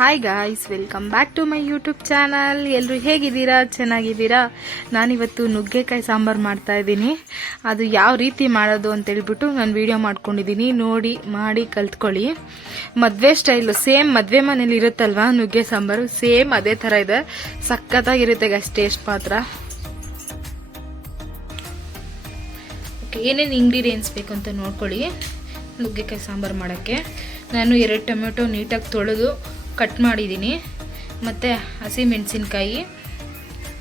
Hi guys, welcome back to my YouTube channel. ಎಲ್ಲರೂ ಹೇಗಿದ್ದೀರಾ? ಚೆನ್ನಾಗಿದ್ದೀರಾ? ನಾನಿವತ್ತು ನುಗ್ಗೆಕಾಯಿ ಸಾಂಬಾರು ಮಾಡ್ತಾ ಇದ್ದೀನಿ. ಅದು ಯಾವ ರೀತಿ ಮಾಡೋದು ಅಂತ ಹೇಳ್ಬಿಟ್ಟು ನಾನು ವಿಡಿಯೋ ಮಾಡ್ಕೊಂಡಿದ್ದೀನಿ. ನೋಡಿ ಮಾಡಿ ಕಲ್ತ್ಕೊಳ್ಳಿ. ಮದುವೆ ಸ್ಟೈಲು, ಸೇಮ್ ಮದುವೆ ಮನೇಲಿ ಇರುತ್ತಲ್ವಾ ನುಗ್ಗೆ ಸಾಂಬಾರು, ಸೇಮ್ ಅದೇ ಥರ ಇದೆ. ಸಖತ್ತಾಗಿರುತ್ತೆ ಗೈಸ್, ಟೇಸ್ಟ್ ಮಾತ್ರ. ಓಕೆ, ಏನೇನು ಇಂಗ್ರೀಡಿಯೆಂಟ್ಸ್ ಬೇಕು ಅಂತ ನೋಡ್ಕೊಳ್ಳಿ. ನುಗ್ಗೆಕಾಯಿ ಸಾಂಬಾರು ಮಾಡೋಕ್ಕೆ ನಾನು 2 ಟೊಮೆಟೊ ನೀಟಾಗಿ ತೊಳೆದು ಕಟ್ ಮಾಡಿದ್ದೀನಿ. ಮತ್ತು ಹಸಿಮೆಣಸಿನ್ಕಾಯಿ,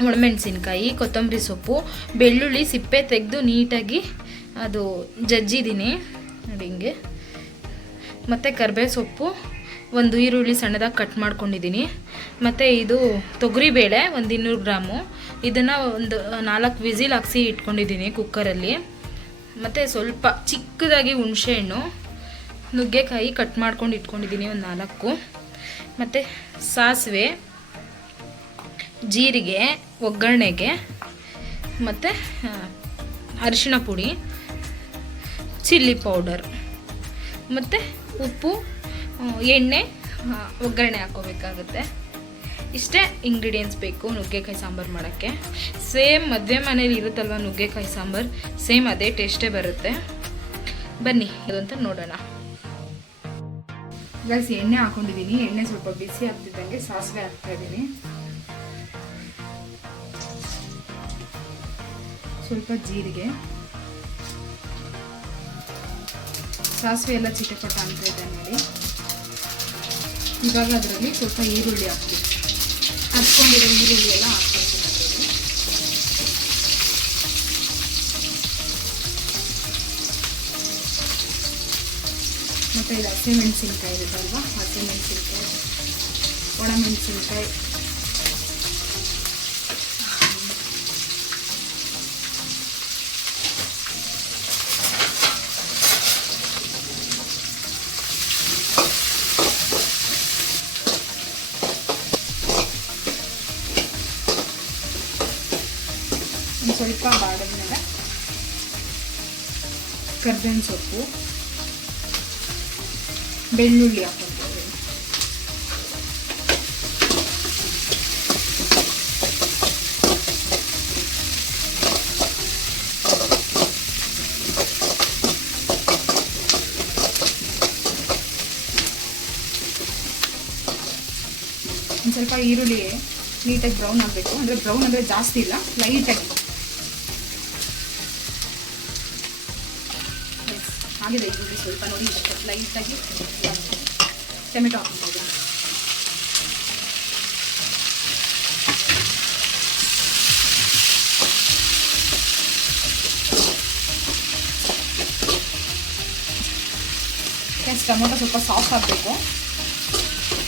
ಒಣಮೆಣಸಿನ್ಕಾಯಿ, ಕೊತ್ತಂಬರಿ ಸೊಪ್ಪು, ಬೆಳ್ಳುಳ್ಳಿ ಸಿಪ್ಪೆ ತೆಗೆದು ನೀಟಾಗಿ ಅದು ಜಜ್ಜಿದ್ದೀನಿ ನೋಡಿ ಹಿಂಗೆ. ಮತ್ತು ಕರಿಬೇವು ಸೊಪ್ಪು, 1 ಈರುಳ್ಳಿ ಸಣ್ಣದಾಗಿ ಕಟ್ ಮಾಡ್ಕೊಂಡಿದ್ದೀನಿ. ಮತ್ತು ಇದು ತೊಗರಿಬೇಳೆ 200 ಗ್ರಾಮು. ಇದನ್ನು ಒಂದು 4 ವಿಸಿಲ್ ಹಾಕ್ಸಿ ಇಟ್ಕೊಂಡಿದ್ದೀನಿ ಕುಕ್ಕರಲ್ಲಿ. ಮತ್ತು ಸ್ವಲ್ಪ ಚಿಕ್ಕದಾಗಿ ಹುಣಸೆಹಣ್ಣು, ನುಗ್ಗೆಕಾಯಿ ಕಟ್ ಮಾಡ್ಕೊಂಡು ಇಟ್ಕೊಂಡಿದ್ದೀನಿ ಒಂದು 4. ಮತ್ತು ಸಾಸಿವೆ, ಜೀರಿಗೆ ಒಗ್ಗರಣೆಗೆ, ಮತ್ತು ಅರಿಶಿಣ ಪುಡಿ, ಚಿಲ್ಲಿ ಪೌಡರ್, ಮತ್ತು ಉಪ್ಪು, ಎಣ್ಣೆ, ಒಗ್ಗರಣೆ ಹಾಕೋಬೇಕಾಗುತ್ತೆ. ಇಷ್ಟೇ ಇಂಗ್ರೀಡಿಯೆಂಟ್ಸ್ ಬೇಕು ನುಗ್ಗೆಕಾಯಿ ಸಾಂಬಾರು ಮಾಡೋಕ್ಕೆ. ಸೇಮ್ ಮದುವೆ ಮನೇಲಿ ಇರುತ್ತಲ್ವ ನುಗ್ಗೆಕಾಯಿ ಸಾಂಬಾರು, ಸೇಮ್ ಅದೇ ಟೇಸ್ಟೇ ಬರುತ್ತೆ. ಬನ್ನಿ ಅದಂತ ನೋಡೋಣ. ಗೈಸ್, ಎಣ್ಣೆ ಹಾಕೊಂಡಿದ್ದೀನಿ. ಎಣ್ಣೆ ಸ್ವಲ್ಪ ಬಿಸಿ ಆಗ್ತಿದ್ದಂಗೆ ಸಾಸಿವೆ ಹಾಕ್ತಾ ಇದ್ದೀನಿ. ಸ್ವಲ್ಪ ಜೀರಿಗೆ, ಸಾಸಿವೆ ಎಲ್ಲ ಚಿಟಪಟ ಅಂತ ಇದೆ ನೋಡಿ. ಇವಾಗ ಅದರಲ್ಲಿ ಸ್ವಲ್ಪ ಈರುಳ್ಳಿ ಹಾಕ್ತೀವಿ. ಹಚ್ಕೊಂಡಿರೋ ಈರುಳ್ಳಿ ಎಲ್ಲ ಹಾಕ್ಬೇಕು. ಮತ್ತು ಇದು ಹಸಿಮೆಣಸಿನ್ಕಾಯಿ ಇರುತ್ತಲ್ವ, ಹಸಿಮೆಣಸಿನ್ಕಾಯಿ, ಒಣಮೆಣಸಿನ್ಕಾಯಿ, ಒಂದು ಸ್ವಲ್ಪ ಬಾಡಿದ್ಮೇಲೆ ಕರ್ಬೇವಿನ ಸೊಪ್ಪು, ಬೆಳ್ಳುಳ್ಳಿ ಹಾಕ್ಕೊಳ್ತೀವಿ. ಒಂದು ಸ್ವಲ್ಪ ಈರುಳ್ಳಿ ನೀಟಾಗಿ ಬ್ರೌನ್ ಆಗಬೇಕು. ಅಂದರೆ ಬ್ರೌನ್ ಅಂದರೆ ಜಾಸ್ತಿ ಇಲ್ಲ, ಲೈಟಾಗಿ ಆಗಿದೆ ಈರುಳ್ಳಿ ಸ್ವಲ್ಪ ನೋಡಿ. ಲೈಟಾಗಿ ಟೊಮೆಟೊ ಹಾಕ್ಬೋದು. ಟೊಮೆಟೊ ಸ್ವಲ್ಪ ಸಾಫ್ಟ್ ಆಗಬೇಕು.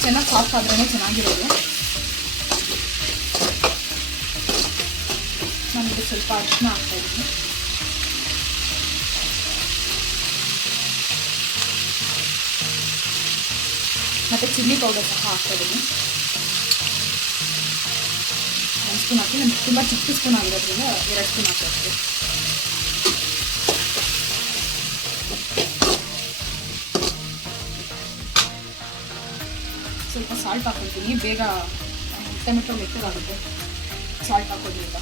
ಚೆನ್ನಾಗಿ ಸಾಫ್ಟ್ ಆದ್ರೇ ಚೆನ್ನಾಗಿರೋದು. ನಾನು ಇದಕ್ಕೆ ಸ್ವಲ್ಪ ಅರಿಶಿನ ಹಾಕ್ತಾಯಿದ್ದೀನಿ. ಮತ್ತು ಚಿಲ್ಲಿ ಪೌಡರ್ ಸಹ ಹಾಕ್ತಾಯಿದ್ದೀನಿ. 1 ಸ್ಪೂನ್ ಹಾಕಿ, ನಾನು ತುಂಬ ಚಿಕ್ಕ ಸ್ಪೂನ್ ಆಗಿರೋದ್ರಿಂದ 2 ಸ್ಪೂನ್ ಹಾಕ್ತಾಯಿದ್ದೀನಿ. ಸ್ವಲ್ಪ ಸಾಲ್ಟ್ ಹಾಕ್ಕೊಳ್ತೀನಿ, ಬೇಗ ಟೊಮೆಟೊ ಮೆತ್ತಗಾಗುತ್ತೆ ಸಾಲ್ಟ್ ಹಾಕೋದ್ರಿಂದ.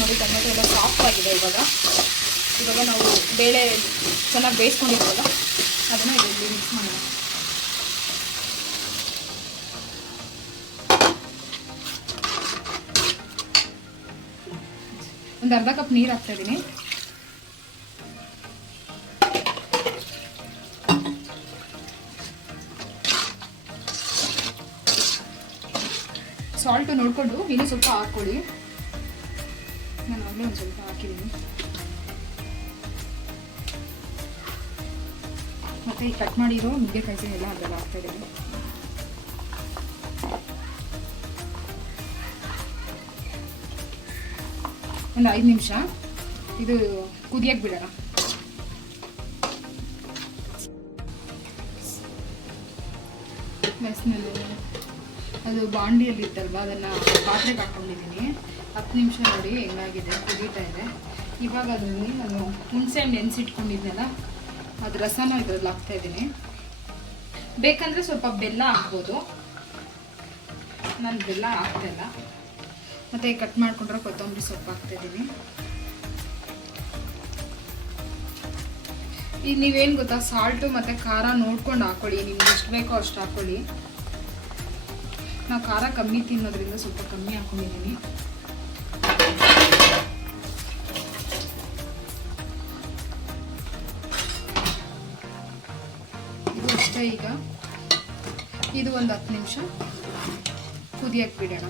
ನೋಡಿ ಟೊಮೆಟೊ ಎಲ್ಲ ಸಾಫ್ಟ್ ಆಗಿದೆ. ಇವಾಗ ನಾವು ಬೇಳೆ ಚೆನ್ನಾಗಿ ಬೇಯಿಸ್ಕೊಂಡಿದ್ದೀವಲ್ಲ ಅದನ್ನು ಇದರಲ್ಲಿ ಮಿಕ್ಸ್ ಮಾಡೋಣ. ಒಂದು ಅರ್ಧ ಕಪ್ ನೀರು ಹಾಕ್ತಾ ಇದ್ದೀನಿ. ಸಾಲ್ಟು ನೋಡಿಕೊಂಡು ಇನ್ನೂ ಸ್ವಲ್ಪ ಹಾಕ್ಕೊಳ್ಳಿ. ನಾನು ಆಗಲೇ ಒಂದು ಸ್ವಲ್ಪ ಹಾಕಿದ್ದೀನಿ. ಮತ್ತು ಈ ಕಟ್ ಮಾಡಿರೋ ನುಗ್ಗೆಕಾಯಿ ಎಲ್ಲ ಅದೆಲ್ಲ ಹಾಕ್ತಾಯಿದ್ದೀನಿ. ಒಂದು 5 ನಿಮಿಷ ಇದು ಕುದಿಯಕ್ಕೆ ಬಿಡೋಣ. ಮೆಸ್ನಲ್ಲಿ ಅದು ಬಾಂಡಿಯಲ್ಲಿ ಇತ್ತಲ್ವ, ಅದನ್ನು ಪಾತ್ರೆಗೆ ಹಾಕ್ಕೊಂಡಿದ್ದೀನಿ. 10 ನಿಮಿಷ ನೋಡಿ ಹೆಂಗಾಗಿದೆ, ಕುದೀತಾ ಇದೆ. ಇವಾಗ ಅದರಲ್ಲಿ ನಾನು ಹುಣಸೆಹಣ್ಣು ನೆನೆಸಿಟ್ಕೊಂಡಿದ್ನಲ್ಲ, ಅದು ರಸನ ಇದ್ರಲ್ಲಿ ಹಾಕ್ತಾಯಿದ್ದೀನಿ. ಬೇಕಂದರೆ ಸ್ವಲ್ಪ ಬೆಲ್ಲ ಹಾಕ್ಬೋದು, ನಾನು ಬೆಲ್ಲ ಹಾಕ್ತಾಯಿಲ್ಲ. ಮತ್ತು ಕಟ್ ಮಾಡಿಕೊಂಡ್ರೆ ಕೊತ್ತಂಬರಿ ಸೊಪ್ಪು ಹಾಕ್ತಾಯಿದ್ದೀನಿ. ಈಗ ನೀವೇನು ಗೊತ್ತಾ, ಸಾಲ್ಟು ಮತ್ತು ಖಾರ ನೋಡ್ಕೊಂಡು ಹಾಕ್ಕೊಳ್ಳಿ, ನಿಮ್ಗೆ ಎಷ್ಟು ಬೇಕೋ ಅಷ್ಟು ಹಾಕ್ಕೊಳ್ಳಿ. ನಾವು ಖಾರ ಕಮ್ಮಿ ತಿನ್ನೋದ್ರಿಂದ ಸ್ವಲ್ಪ ಕಮ್ಮಿ ಹಾಕ್ಕೊಂಡಿದ್ದೀನಿ. ಇದು ಅಷ್ಟೇ. ಈಗ ಇದು ಒಂದು 10 ನಿಮಿಷ ಕುದಿಯಕ್ಕೆ ಬಿಡೋಣ.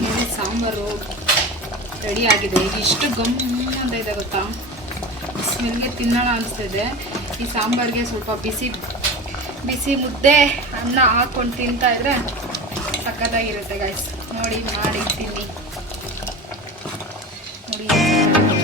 ನೋಡಿ, ಸಾಂಬಾರು ರೆಡಿ ಆಗಿದೆ. ಈಗ ಇಷ್ಟು ಗಮ್ ಅಂತ ಇದೆ ಗೊತ್ತಾ, ಸ್ಮೆಲ್ಗೆ ತಿನ್ನೋಣ ಅನಿಸ್ತಿದೆ. ಈ ಸಾಂಬಾರಿಗೆ ಸ್ವಲ್ಪ ಬಿಸಿ ಬಿಸಿ ಮುದ್ದೆ ಅನ್ನ ಹಾಕ್ಕೊಂಡು ತಿಂತಾ ಇದ್ರೆ ಸಖತ್ತಾಗಿರುತ್ತೆ ಗೈಸ್. ನೋಡಿ ಮಾಡಿ ತಿನ್ನಿ ನೋಡಿ.